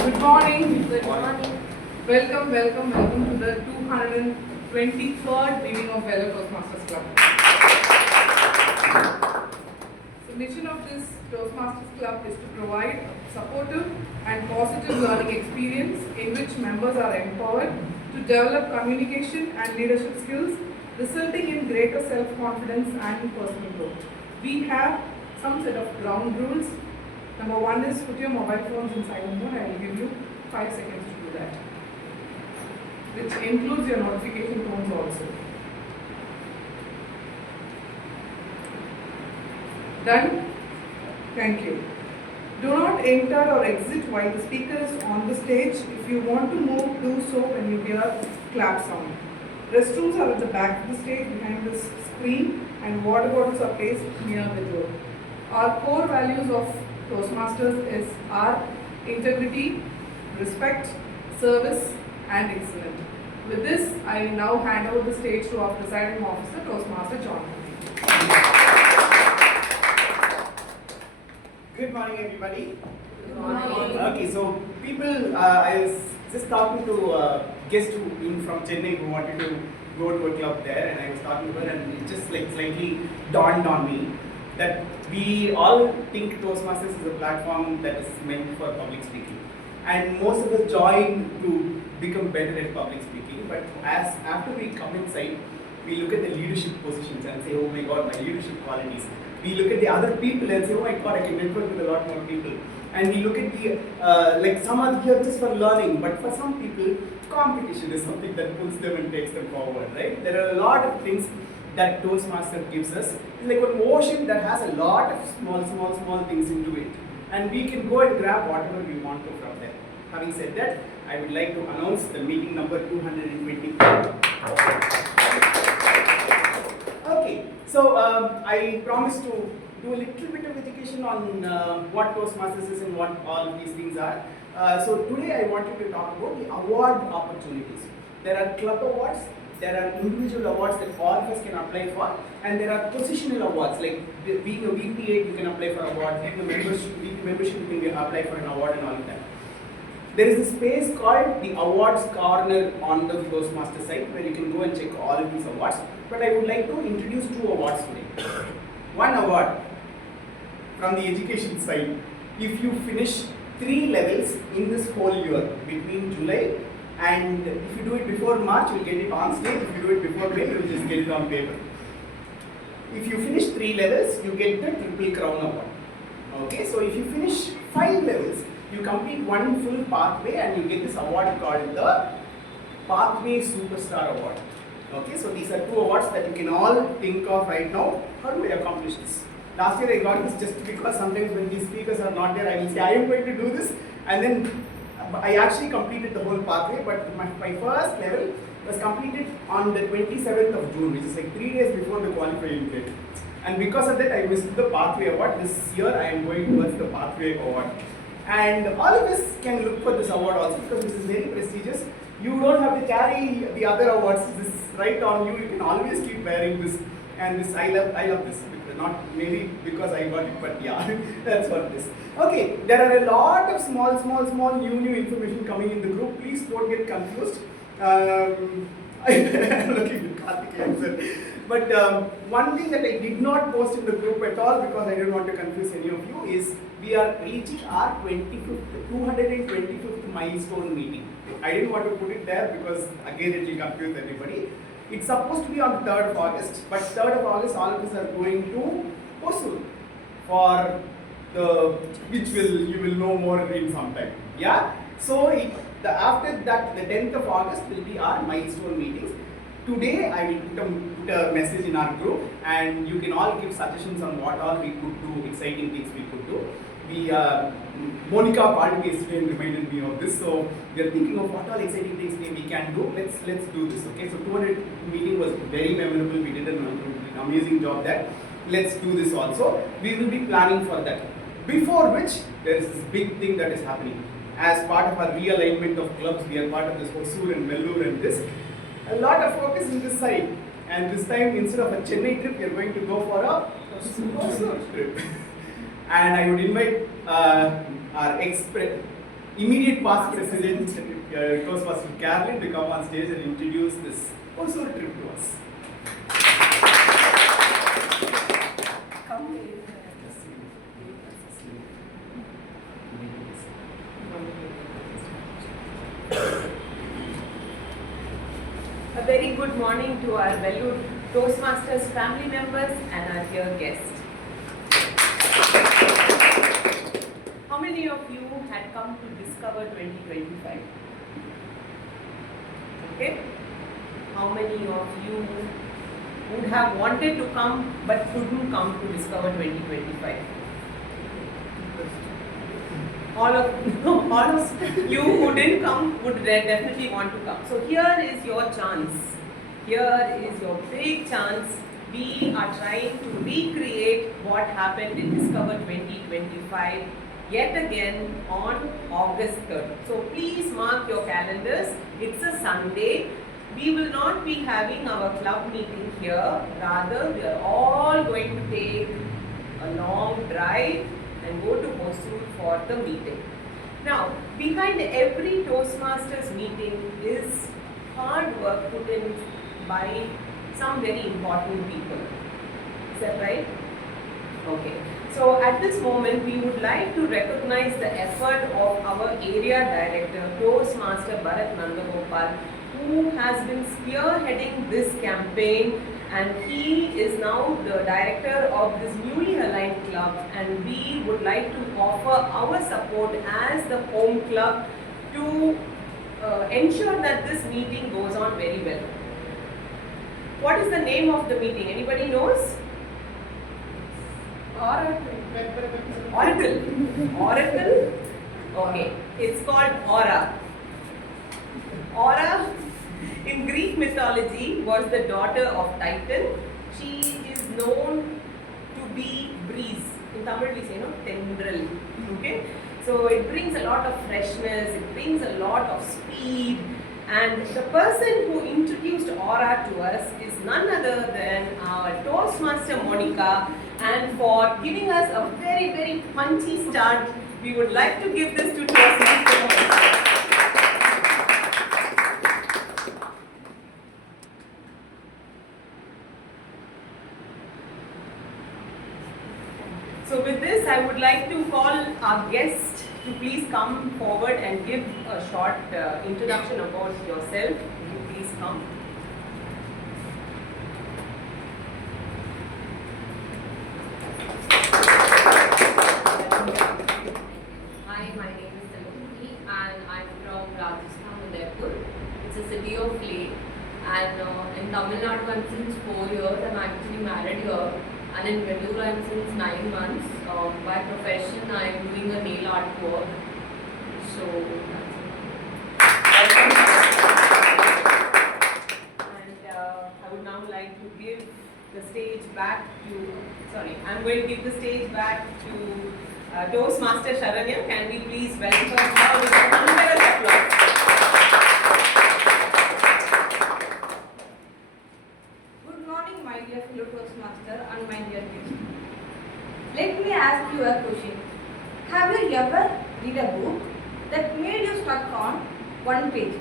Good morning. Good morning. Welcome to the 223rd meeting of Vellore Toastmasters Club. The mission of this Toastmasters Club is to provide a supportive and positive learning experience in which members are empowered to develop communication and leadership skills, resulting in greater self-confidence and personal growth. We have some set of ground rules. Number one is put your mobile phones in silent mode. I will give you 5 seconds to do that, which includes your notification tones also. Done? Thank you. Do not enter or exit while the speaker is on the stage. If you want to move, do so when you hear clap sound. Restrooms are at the back of the stage behind this screen, and water bottles are placed near the door. Our core values of Toastmasters is our integrity, respect, service, and excellence. With this, I now hand over the stage to our presiding officer, Toastmaster John. Good morning, everybody. Good morning. Okay, so people, I was just talking to a guest in from Chennai who wanted to go to a club there, and I was talking to her, and it just like slightly dawned on me that we all think Toastmasters is a platform that is meant for public speaking, and most of us join to become better at public speaking. But as after we come inside, we look at the leadership positions and say, oh my God, my leadership qualities. We look at the other people and say, oh my God, I can network with a lot more people. And we look at the, like some are here just for learning, but for some people, competition is something that pulls them and takes them forward, right? There are a lot of things that Toastmaster gives us. It's like an ocean that has a lot of small things into it. And we can go and grab whatever we want to from there. Having said that, I would like to announce the meeting number 224. Okay, so I promised to do a little bit of education on what Toastmasters is and what all of these things are. So today I wanted to talk about the award opportunities. There are club awards, there are individual awards that all of us can apply for, and there are positional awards, like being a VP8 you can apply for award, being a membership you can apply for an award and all of that. There is a space called the awards corner on the Toastmaster site where you can go and check all of these awards, but I would like to introduce 2 awards today. One award from the education side. If you finish 3 levels in this whole year between July, and if you do it before March, you'll get it on stage. If you do it before May, you'll just get it on paper. If you finish 3 levels, you get the Triple Crown Award. Okay, so if you finish 5 levels, you complete 1 full pathway and you get this award called the Pathway Superstar Award. Okay, so these are 2 awards that you can all think of right now. How do I accomplish this? Last year I got this just because sometimes when these speakers are not there, I will say I am going to do this, and then I actually completed the whole pathway, but my first level was completed on the 27th of June, which is like 3 days before the qualifying date. And because of that, I missed the Pathway Award. This year I am going towards the Pathway Award. And all of us can look for this award also because this is very prestigious. You don't have to carry the other awards. This is right on you. You can always keep wearing this. And this, I love this. Not maybe because I got it, but yeah, that's what it is. Okay, there are a lot of small new information coming in the group. Please don't get confused. I'm looking at Karthik answer. But one thing that I did not post in the group at all because I didn't want to confuse any of you is we are reaching our 225th milestone meeting. I didn't want to put it there because again it will confuse everybody. It's supposed to be on the 3rd of August, but 3rd of August all of us are going to Hosur for the, which you will know more in some time. Yeah? So after that, the 10th of August will be our milestone meetings. Today I will put a message in our group and you can all give suggestions on what all we could do, exciting things we could do. Monica called me yesterday and reminded me of this, so we are thinking of what all exciting things we can do. Let's do this, okay? So 200 meeting was very memorable. We did an amazing job there. Let's do this also. We will be planning for that. Before which, there is this big thing that is happening. As part of our realignment of clubs, we are part of this Hosur and Vellore and this. A lot of focus in this side. And this time, instead of a Chennai trip, we are going to go for a Hosur trip. And I would invite our immediate past president, Toastmaster Carolyn, to come on stage and introduce this also trip to us. A very good morning to our Vellore Toastmasters family members and our dear guests. How many of you had come to Discover 2025? Okay. How many of you would have wanted to come but couldn't come to Discover 2025? All of you who didn't come would definitely want to come. So here is your chance. Here is your big chance. We are trying to recreate what happened in Discover 2025 yet again on August 3rd. So please mark your calendars. It's a Sunday. We will not be having our club meeting here. Rather, we are all going to take a long drive and go to Hosur for the meeting. Now, behind every Toastmasters meeting is hard work put in by some very important people. Is that right? Okay. So at this moment, we would like to recognize the effort of our area director, Toastmaster Bharat Nandagopal, who has been spearheading this campaign, and he is now the director of this newly aligned club, and we would like to offer our support as the home club to ensure that this meeting goes on very well. What is the name of the meeting? Anybody knows? Oracle. Oracle? Okay. It's called Aura. Aura in Greek mythology was the daughter of Titan. She is known to be breeze. In Tamil we say, tendril. Okay? So it brings a lot of freshness, it brings a lot of speed. And the person who introduced Aura to us is none other than our Toastmaster Monica. And for giving us a very, very punchy start, we would like to give this to Toastmaster Monica. So with this, I would like to call our guest to please come forward and give a short introduction about yourself. Will you please come? Hi, my name is Saloni and I'm from Rajasthan, Udaipur. It's a city of lake, and in Tamil Nadu I'm since 4 years. I'm actually married here, and in Vellore I'm since 9 months. By profession I'm doing a nail art work. So that's it. And I would now like to give the stage back to, I'm going to give the stage back to Toastmaster Saranya. Can we please welcome her with a tremendous applause? Good morning, my dear fellow Toastmaster and my dear guest. Let me ask you a question. Have you ever read a book that made you stuck on one page?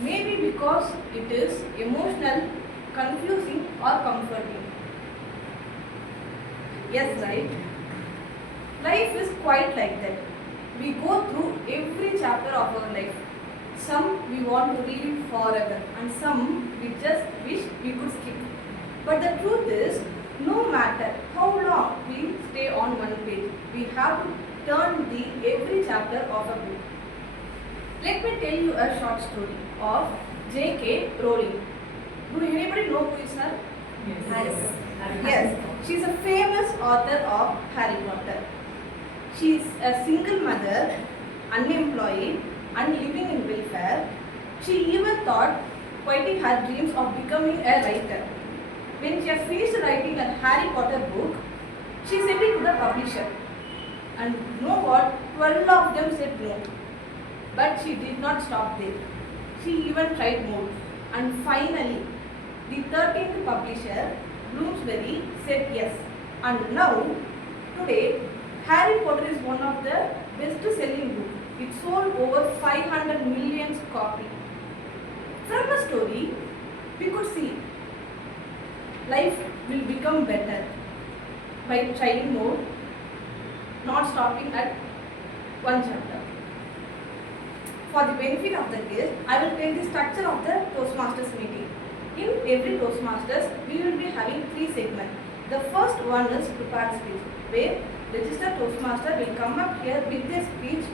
Maybe because it is emotional, confusing or comforting. Yes, right? Life is quite like that. We go through every chapter of our life. Some we want to read it forever, and some we just wish we could skip. But the truth is, no matter how long we stay on one page, we have to turn every chapter of a book. Let me tell you a short story of J.K. Rowling. Do anybody know who is her? Yes. Yes, she is a famous author of Harry Potter. She is a single mother, unemployed, and living in welfare. She even thought quitting her dreams of becoming a writer. When she had finished writing a Harry Potter book, she sent it to the publisher. And you know what? 12 of them said no. But she did not stop there. She even tried more. And finally, the 13th publisher, Bloomsbury, said yes. And now, today, Harry Potter is one of the best-selling books It sold over 500 million copies. From the story, we could see life will become better by trying more, not stopping at one chapter. For the benefit of the guest, I will tell the structure of the Toastmasters meeting. In every Toastmasters, we will be having 3 segments. The first one is prepared speech, where registered Toastmaster will come up here with their speech.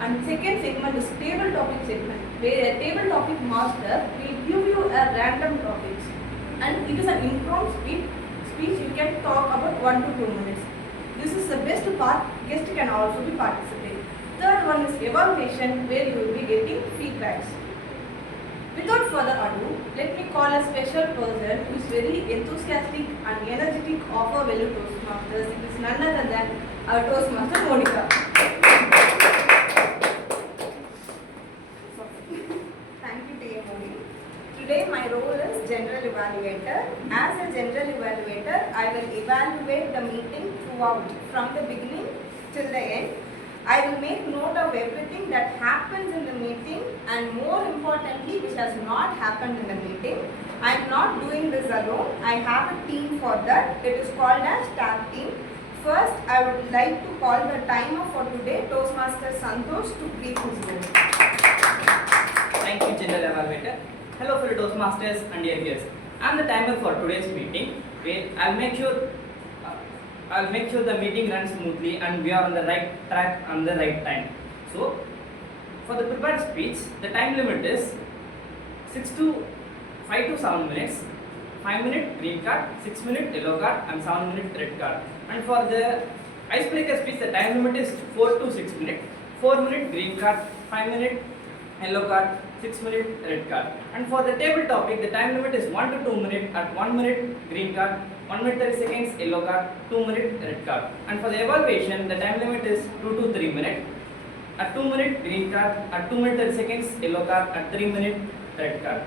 And second segment is table topic segment, where a table topic master will give you a random topics. And it is an impromptu speech you can talk about 1 to 2 minutes. This is the best part, guest can also be participate. Third one is evaluation, where you will be getting feedbacks. Without further ado, let me call a special person who is very enthusiastic and energetic of our Vellore Toastmasters. It is none other than our Toastmaster Monica. Thank you, TMOD. Today my role is General Evaluator. As a General Evaluator, I will evaluate the meeting throughout, from the beginning till the end. I will make note of everything that happens in the meeting and more importantly which has not happened in the meeting. I am not doing this alone. I have a team for that. It is called as tag team. First, I would like to call the timer for today, Toastmaster Santosh, to brief his role. Thank you, General Evaluator. Hello, fellow Toastmasters and dear guests. I am the timer for today's meeting, where I'll make sure the meeting runs smoothly and we are on the right track and the right time. So, for the prepared speech, the time limit is 5 to 7 minutes, 5 minute green card, 6 minute yellow card and 7 minute red card. And for the icebreaker speech, the time limit is 4 to 6 minutes, 4 minute green card, 5 minute yellow card, 6 minute red card. And for the table topic, the time limit is 1 to 2 minutes at 1 minute green card, 1 minute 30 seconds yellow card, 2 minute red card. And for the evaluation, the time limit is 2 to 3 minutes at 2 minute green card, at 2 minute 30 seconds yellow card, at 3 minute red card.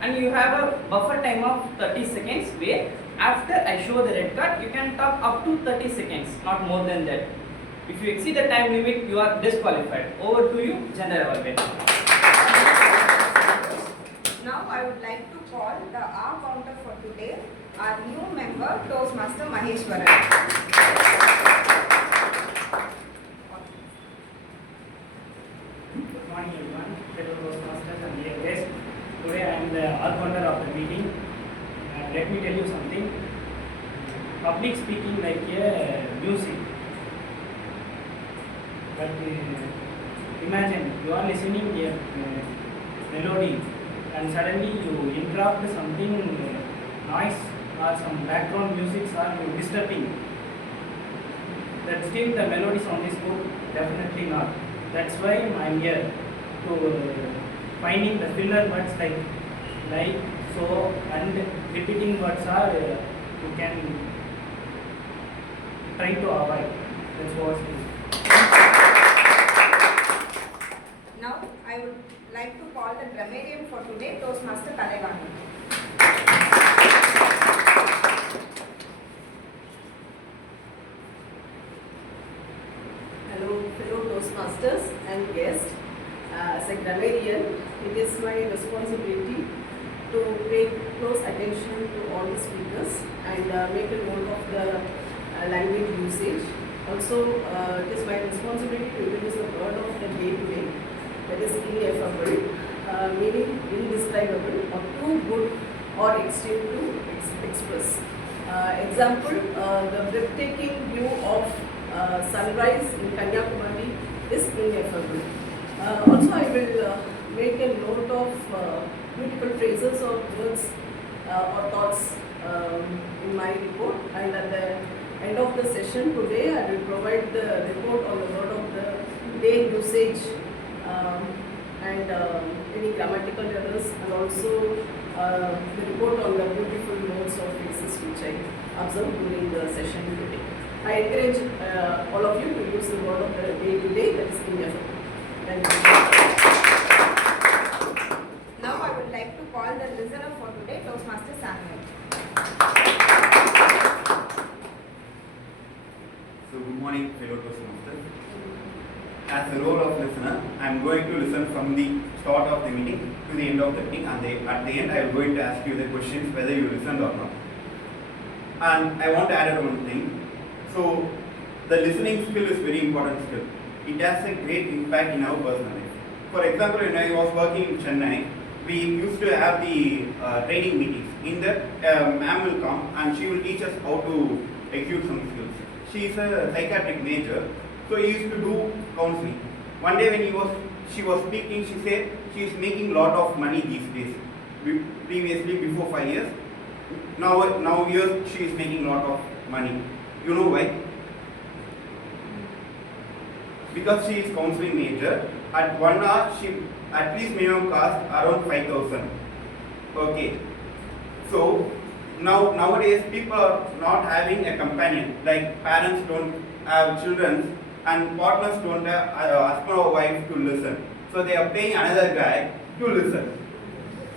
And you have a buffer time of 30 seconds where after I show the red card, you can talk up to 30 seconds, not more than that. If you exceed the time limit, you are disqualified. Over to you, General Evaluator. Now I would like to call the R counter for today, our new member, Toastmaster Maheshwaran. Good morning everyone, fellow Toastmasters and dear guests. Today I am the all-rounder of the meeting. Let me tell you something. Public speaking like a music. But imagine you are listening a melody and suddenly you interrupt something noise or some background music are disturbing. That still the melody sound is good? Definitely not. That's why I am here to finding the filler words like, so and repeating words are you can try to avoid. That's what it is. Now I would like to call the grammarian for today, Toastmaster Praveena. Hello, fellow Toastmasters and guests. As a grammarian, it is my responsibility to pay close attention to all the speakers and make a note of the language usage. Also, it is my responsibility to introduce the word of the day today, that is ineffable, meaning indescribable or too good or extreme to express. Example, the breathtaking view of sunrise in Kanyakumari is ineffable. Also, I will make a note of beautiful phrases or words or thoughts in my report, and at the end of the session today, I will provide the report on the word of the day usage and any grammatical errors, and also the report on the beautiful notes or phrases which I observed during the session today. I encourage all of you to use the word of the day today, that is ineffable. Thank you. Now I would like to call the listener for today, Toastmaster Samuel. So good morning, fellow Toastmasters. As the role of am going to listen from the start of the meeting to the end of the meeting, and at the end I am going to ask you the questions whether you listened or not. And I want to add one thing. So the listening skill is very important skill. It has a great impact in our personal life. For example, when I was working in Chennai, we used to have the training meetings. In that, ma'am will come and she will teach us how to execute some skills. She is a psychiatric major, so he used to do counseling. One day when she was speaking, she said she is making lot of money these days. Previously, before 5 years, now here she is making lot of money. You know why? Because she is counseling major. At 1 hour, she at least minimum cost around 5,000. Okay. So nowadays people are not having a companion. Like parents don't have children and partners don't have husband or wife to listen. So they are paying another guy to listen.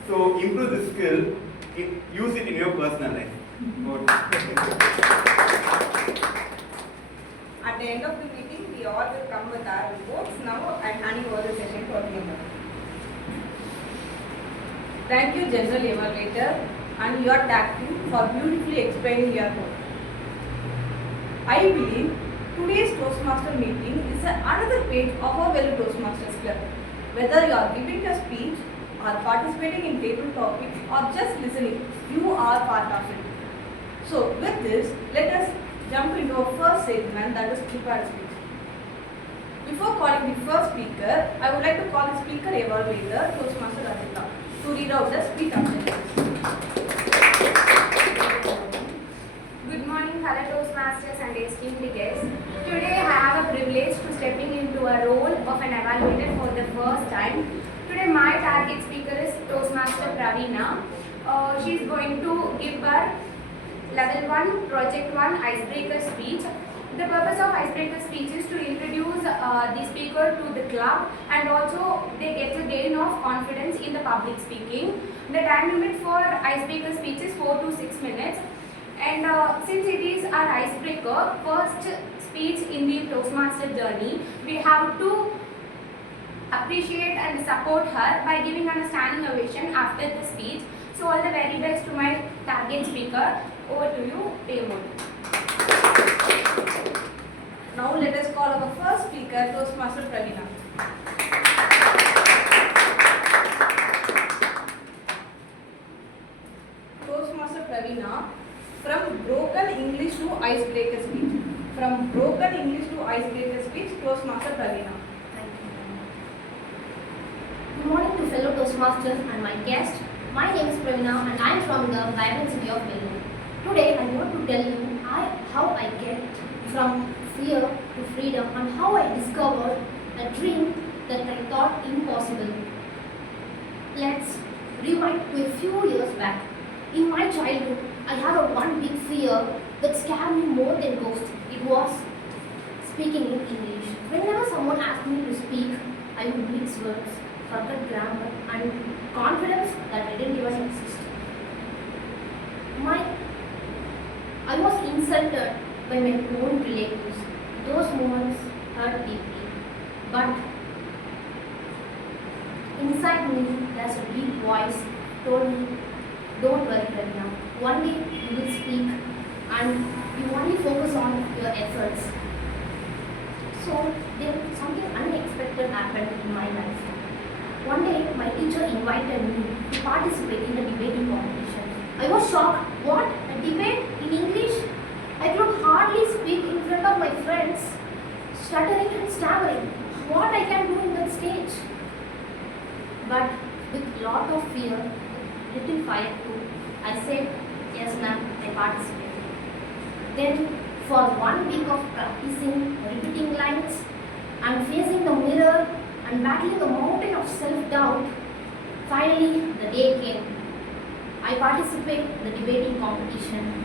So improve the skill. Use it in your personal life. At the end of the meeting, we all will come with our reports. Now I'm handing over the session to Praveena. Thank you, General Evaluator, and your tag team for beautifully explaining your work. I believe today's Toastmaster meeting is another page of our Vellore Toastmasters Club. Whether you are giving a speech, or participating in table topics, or just listening, you are part of it. So, with this, let us jump into our first segment, that is prepared speech. Before calling the first speaker, I would like to call the speaker evaluator, Toastmaster Rajita, to read out the speech objectives. Good morning, fellow Toastmasters and esteemed guests. Today I have a privilege to stepping into a role of an evaluator for the first time. Today my target speaker is Toastmaster Praveena. She is going to give her Level 1, Project 1 Icebreaker speech. The purpose of icebreaker speech is to introduce the speaker to the club, and also they get a gain of confidence in the public speaking. The time limit for icebreaker speech is 4 to 6 minutes. And since it is our icebreaker, first speech in the Toastmaster journey, we have to appreciate and support her by giving her a standing ovation after the speech. So all the very best to my target speaker. Over to you, TMOD. Now let us call our first speaker, Toastmaster Praveena. Toastmaster Praveena, from broken English to icebreaker speech. From broken English to icebreaker speech, Toastmaster Praveena. Good morning to fellow Toastmasters and my guest. My name is Praveena and I am from the vibrant city of Vellore. Today I want to tell you how I get from fear to freedom and how I discovered a dream that I thought impossible. Let's rewind to a few years back. In my childhood, I had a one big fear that scared me more than ghosts. It was speaking in English. Whenever someone asked me to speak, I would mix words, forget grammar, and confidence that didn't even exist. I was insulted by my own relatives. Those moments hurt deeply. But inside me, there's a deep voice told me, don't worry, Praveena. One day you will speak and you only focus on your efforts. So then something unexpected happened in my life. One day my teacher invited me to participate in a debating competition. I was shocked. What? A debate in English? I could hardly speak in front of my friends, stuttering and stammering. What I can do in that stage? But with lot of fear, little fire too, I said, yes ma'am, I participated. Then for 1 week of practicing, repeating lines, and facing the mirror and battling a mountain of self-doubt, finally the day came. I participated in the debating competition.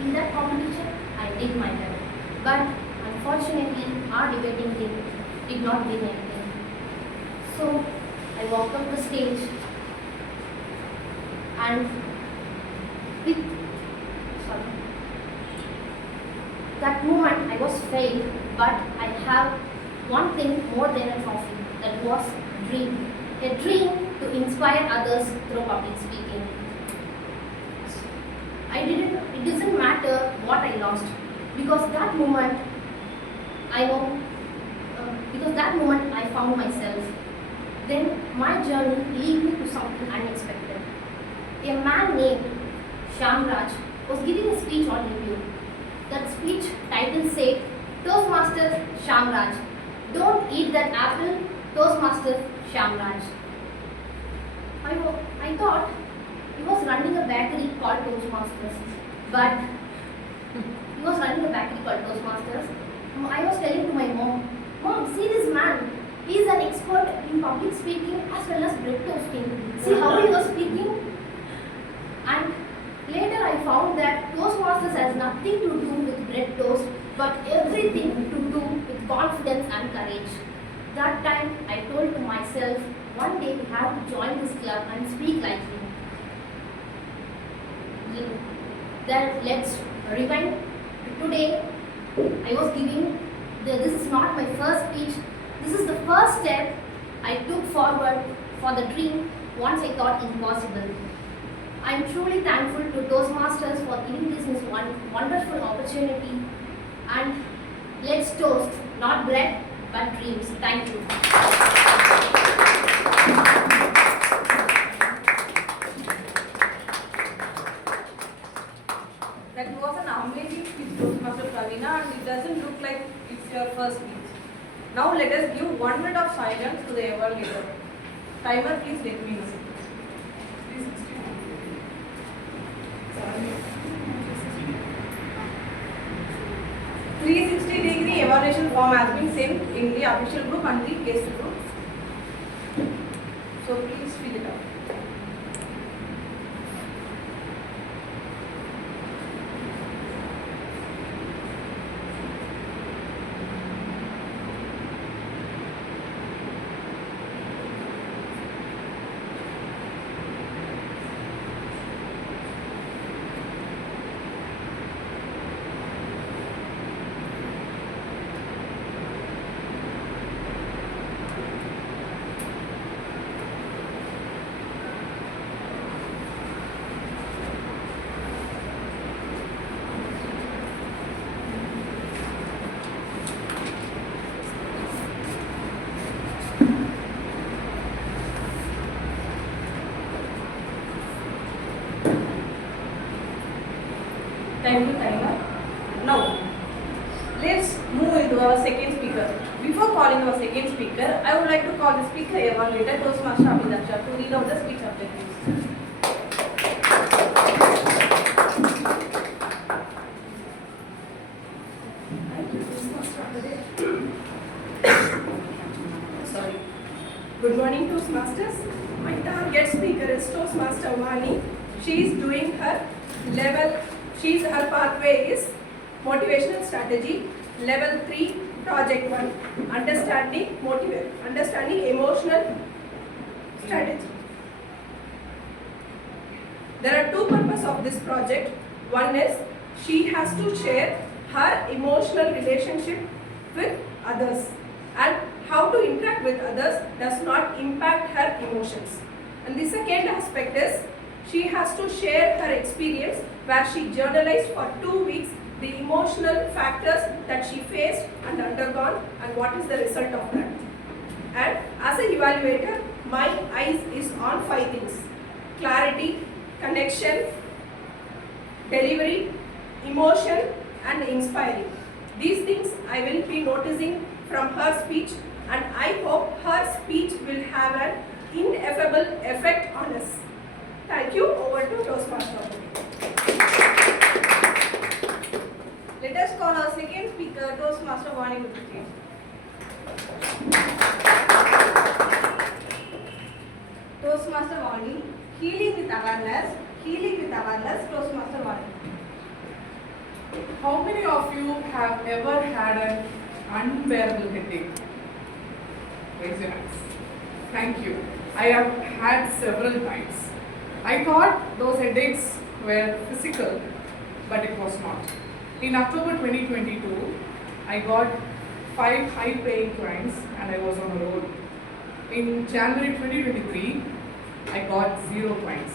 In that competition, I did my best. But unfortunately, our debating team did not win anything. So I walked up the stage and that moment I was failed, but I have one thing more than a trophy. was a dream to inspire others through public speaking. It doesn't matter what I lost, because that moment I know, because that moment I found myself. Then my journey led me to something unexpected. A man named Shamraj was giving a speech on YouTube. That speech title said, Toastmasters Shamraj. Don't eat that apple, Toastmasters Shamraj. I thought he was running a bakery called Toastmasters. But he was running a bakery called Toastmasters. I was telling to my mom, Mom, see this man. He is an expert in public speaking as well as bread toasting. See how he was speaking? And later I found that Toastmasters has nothing to do with bread toast, but everything to do with confidence and courage. That time I told to myself, one day we have to join this club and speak like him. Then let's rewind. Today I was giving, this is not my first speech. This is the first step I took forward for the dream once I thought impossible. I am truly thankful to Toastmasters for giving this wonderful opportunity. And let's toast, not bread, but dreams. Thank you. That was an amazing speech, Toastmaster Praveena, and it doesn't look like it's your first speech. Now let us give 1 minute of silence to the evaluator. Timer, please let me know. 360-degree evaluation form has been sent in the official group and the guest group. So please fill it out. Thank you, timer. Now, let's move into our second speaker. Before calling our second speaker, I would like to call the speaker evaluator, Toastmaster Abhidaksha, to read out the speech objectives. Sorry. Good morning, Toastmasters. My target speaker is Toastmaster Vani. She is doing her her pathway is motivational strategy, level 3, project 1, understanding emotional strategy. There are two purposes of this project. One is she has to share her emotional relationship with others, and how to interact with others does not impact her emotions. And the second aspect is she has to share her experience where she journalized for 2 weeks the emotional factors that she faced and undergone and what is the result of that. And as an evaluator, my eyes is on 5 things: clarity, connection, delivery, emotion and inspiring. These things I will be noticing from her speech, and I hope her speech will have an ineffable effect on us. Thank you. Over to Toastmaster. Let us call our second speaker, Toastmaster Vani. Toastmaster Vani, healing with awareness, Toastmaster Vani. How many of you have ever had an unbearable headache? Raise your hands. Thank you. I have had several times. I thought those headaches were physical, but it was not. In October 2022, I got 5 high-paying clients and I was on the road. in January 2023, I got 0 points.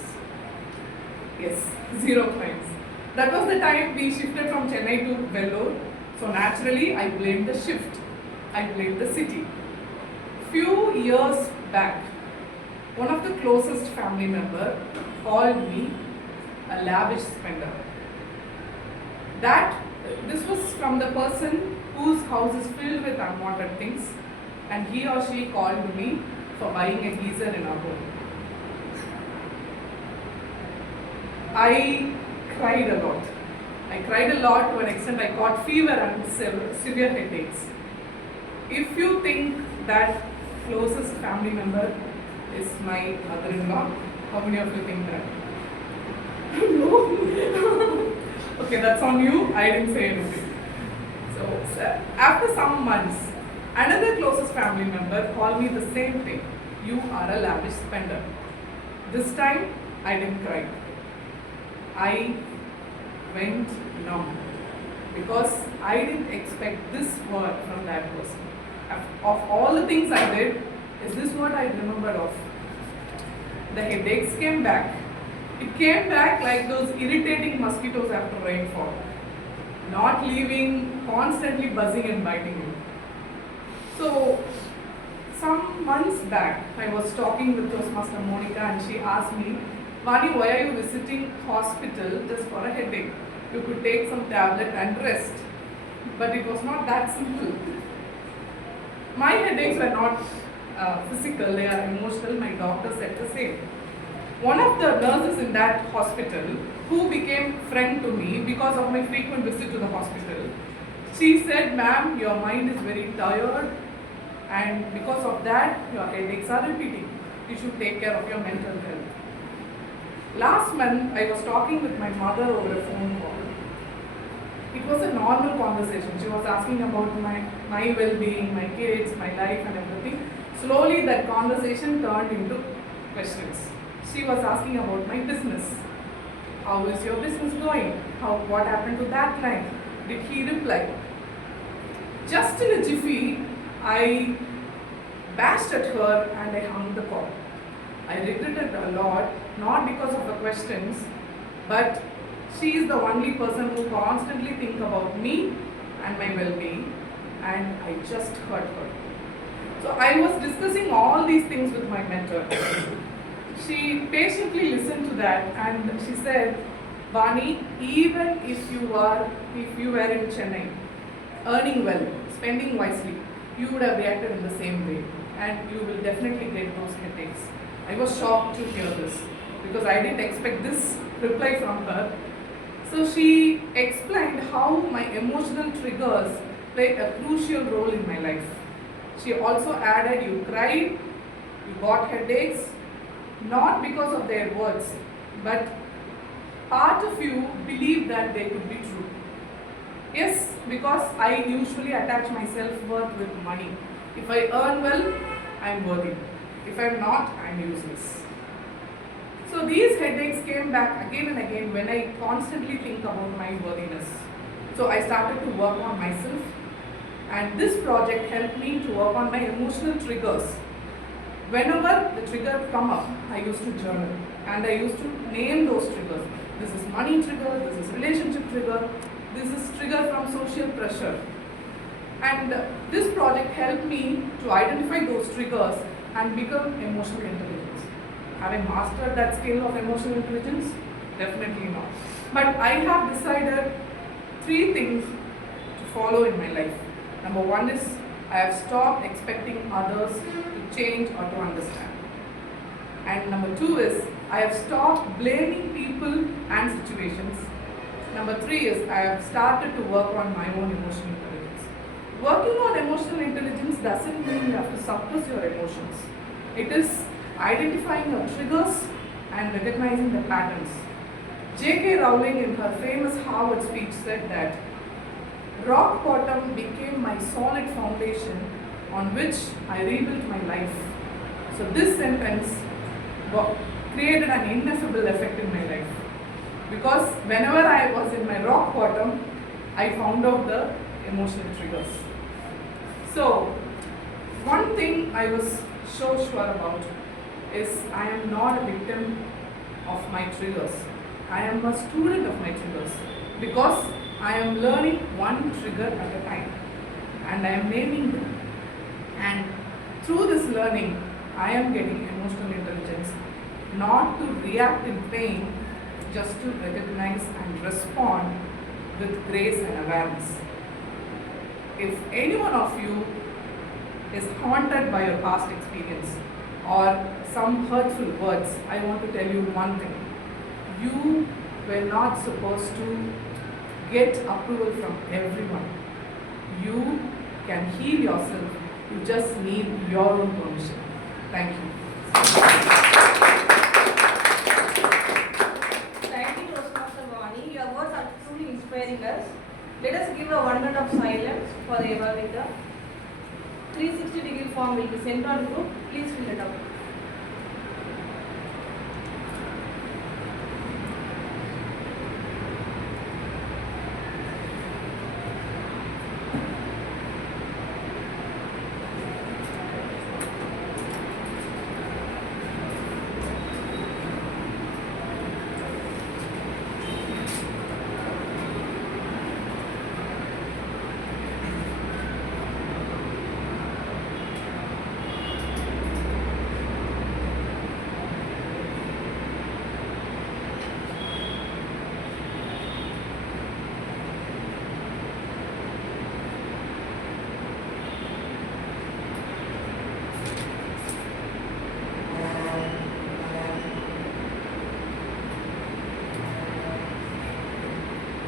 Yes, 0 points. That was the time we shifted from Chennai to Vellore. So naturally, I blamed the shift. I blamed the city. Few years back, one of the closest family member called me a lavish spender. This was from the person whose house is filled with unwanted things, and he or she called me for buying a geyser in our home. I cried a lot. I cried a lot to an extent I got fever and severe headaches. If you think that closest family member is my mother-in-law, how many of you think that? No. Okay, that's on you. I didn't say anything. So after some months, another closest family member called me the same thing. You are a lavish spender. This time, I didn't cry. I went numb because I didn't expect this word from that person. Of all the things I did, is this what I remembered of? The headaches came back. It came back like those irritating mosquitoes after rainfall, not leaving, constantly buzzing and biting you. So, some months back, I was talking with Toastmaster Monica and she asked me, Vani, why are you visiting hospital just for a headache? You could take some tablet and rest. But it was not that simple. My headaches were not physical, they are emotional. My doctor said the same. One of the nurses in that hospital, who became friend to me because of my frequent visit to the hospital, she said, ma'am, your mind is very tired and because of that, your headaches are repeating. You should take care of your mental health. Last month, I was talking with my mother over a phone call. It was a normal conversation. She was asking about my well-being, my kids, my life and everything. Slowly that conversation turned into questions. She was asking about my business. How is your business going? What happened to that client? Did he reply? Just in a jiffy, I bashed at her and I hung the call. I regretted a lot, not because of the questions, but she is the only person who constantly thinks about me and my well-being, and I just hurt her. So I was discussing all these things with my mentor. She patiently listened to that and she said, Vani, even if you were in Chennai, earning well, spending wisely, you would have reacted in the same way and you will definitely get those headaches. I was shocked to hear this because I didn't expect this reply from her. So she explained how my emotional triggers play a crucial role in my life. She also added, you cried, you got headaches, not because of their words, but part of you believed that they could be true. Yes, because I usually attach my self-worth with money. If I earn well, I am worthy. If I am not, I am useless. So these headaches came back again and again when I constantly think about my worthiness. So I started to work on myself, and this project helped me to work on my emotional triggers. Whenever the trigger come up, I used to journal and I used to name those triggers. This is money trigger, this is relationship trigger, this is trigger from social pressure. And this project helped me to identify those triggers and become emotional intelligence. Have I mastered that skill of emotional intelligence? Definitely not. But I have decided 3 things to follow in my life. Number 1 is I have stopped expecting others to change or to understand. And number 2 is I have stopped blaming people and situations. Number 3 is I have started to work on my own emotional intelligence. Working on emotional intelligence doesn't mean you have to suppress your emotions. It is identifying your triggers and recognizing the patterns. J.K. Rowling in her famous Harvard speech said that rock bottom became my solid foundation on which I rebuilt my life. So this sentence created an ineffable effect in my life. Because whenever I was in my rock bottom, I found out the emotional triggers. So one thing I was so sure about is I am not a victim of my triggers. I am a student of my triggers because I am learning one trigger at a time and I am naming them. And through this learning, I am getting emotional intelligence, not to react in pain, just to recognize and respond with grace and awareness. If any one of you is haunted by your past experience or some hurtful words, I want to tell you one thing. You were not supposed to get approval from everyone. You can heal yourself. You just need your own permission. Thank you. Thank you, Toastmaster Vani. Your words are truly inspiring us. Let us give a 1 minute of silence for the evaluator. 360-degree form will be sent on group. Please fill it out.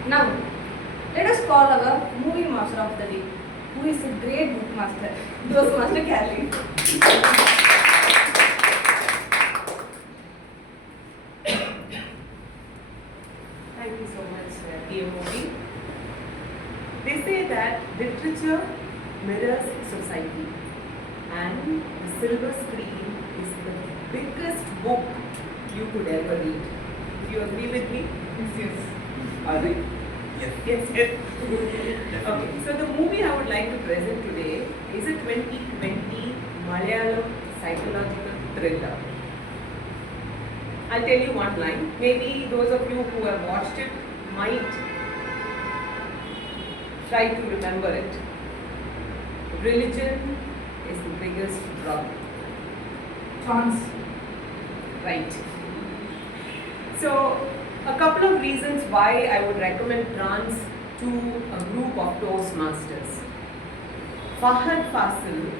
Now, let us call our movie master of the day, who is a great book master, Toastmaster Carly. Thank you so much, TMOD. They say that literature mirrors society and the silver screen is the biggest book you could ever read. Do you agree with me? Yes. Agree? Yes. Yes. Okay, so the movie I would like to present today is a 2020 Malayalam psychological thriller. I'll tell you one line. Maybe those of you who have watched it might try to remember it. Religion is the biggest drug. Chance. Right. So, a couple of reasons why I would recommend trance to a group of Toastmasters. Fahad Fasil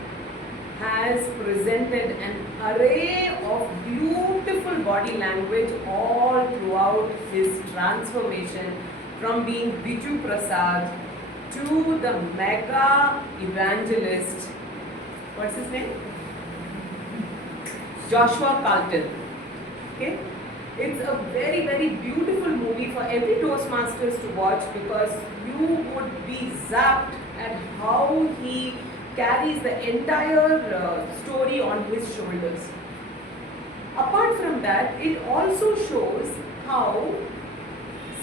has presented an array of beautiful body language all throughout his transformation from being Biju Prasad to the mega evangelist. What's his name? Joshua Carlton. Okay? It's a very, very beautiful movie for every Toastmasters to watch because you would be zapped at how he carries the entire story on his shoulders. Apart from that, it also shows how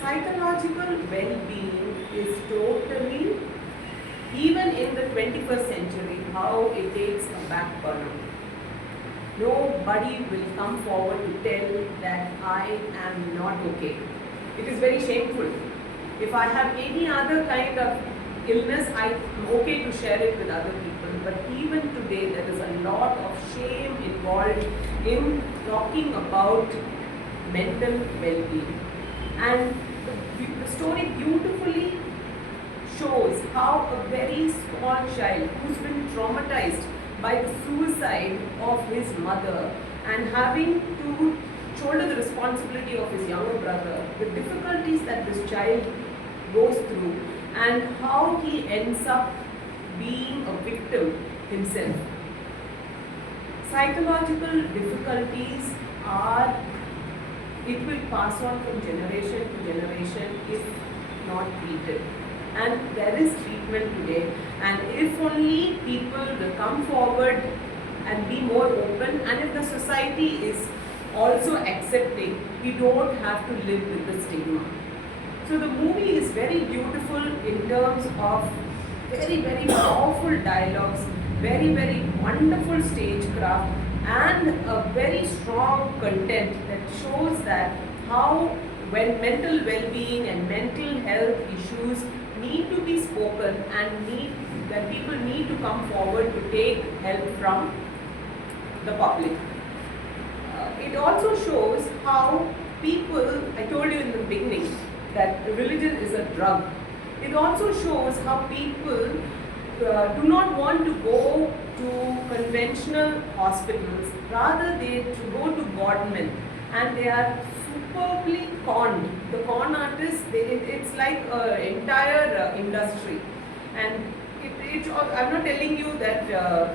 psychological well-being is totally, even in the 21st century, how it takes a back burner. Nobody will come forward to tell that I am not okay. It is very shameful. If I have any other kind of illness, I am okay to share it with other people. But even today, there is a lot of shame involved in talking about mental well-being. And the story beautifully shows how a very small child who's been traumatized by the suicide of his mother and having to shoulder the responsibility of his younger brother, the difficulties that this child goes through and how he ends up being a victim himself. Psychological difficulties are, it will pass on from generation to generation if not treated. And there is treatment today, and if only people will come forward and be more open, and if the society is also accepting, we don't have to live with the stigma. So the movie is very beautiful in terms of very, very powerful dialogues, very, very wonderful stagecraft and a very strong content that shows that how when mental well-being and mental health issues need to be spoken and that people need to come forward to take help from the public. It also shows how people, I told you in the beginning that religion is a drug. It also shows how people do not want to go to conventional hospitals, rather they to go to government, and they are superbly conned. The con artists, it's like an entire industry, and I'm not telling you that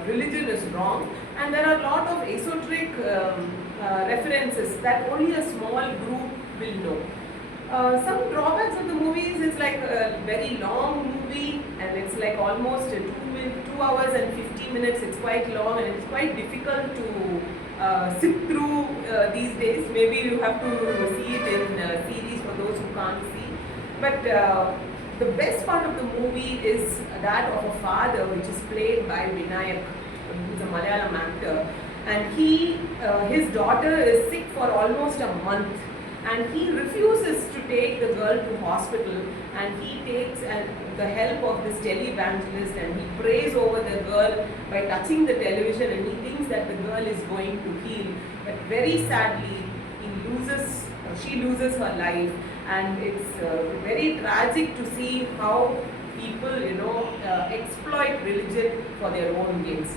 religion is wrong, and there are a lot of esoteric references that only a small group will know. Some drawbacks of the movie is it's like a very long movie, and it's like almost 2 hours and 50 minutes. It's quite long and it's quite difficult to sit through these days. Maybe you have to see it in series for those who can't see. But the best part of the movie is that of a father, which is played by Vinayak, who's a Malayalam actor, and his daughter is sick for almost a month, and he refuses to take the girl to hospital, and he takes the help of this televangelist, and he prays over the girl by touching the television, and he thinks that the girl is going to heal, but very sadly she loses her life, and it's very tragic to see how people exploit religion for their own gains.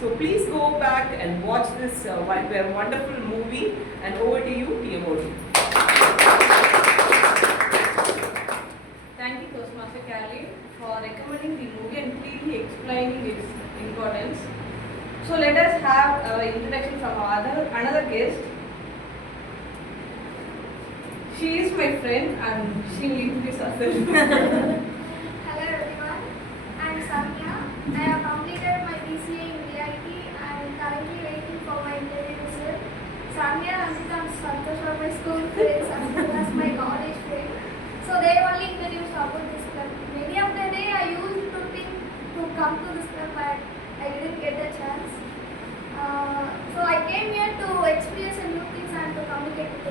So please go back and watch this wonderful movie, and over to you, TMOD. Thank you, Toastmaster Caroline, for recommending the movie and clearly explaining its importance. So let us have an introduction from another guest. She is my friend and she will introduce herself. Hello everyone, I am Saranya. I have completed my BCA in VIT and currently waiting for my interview result. Saranya, Ranjita and Santosh are my school friends as well as my college friends. So they only introduced about this club. Many of the day I used to think to come to this club, but I didn't get the chance. So I came here to experience new things and to communicate with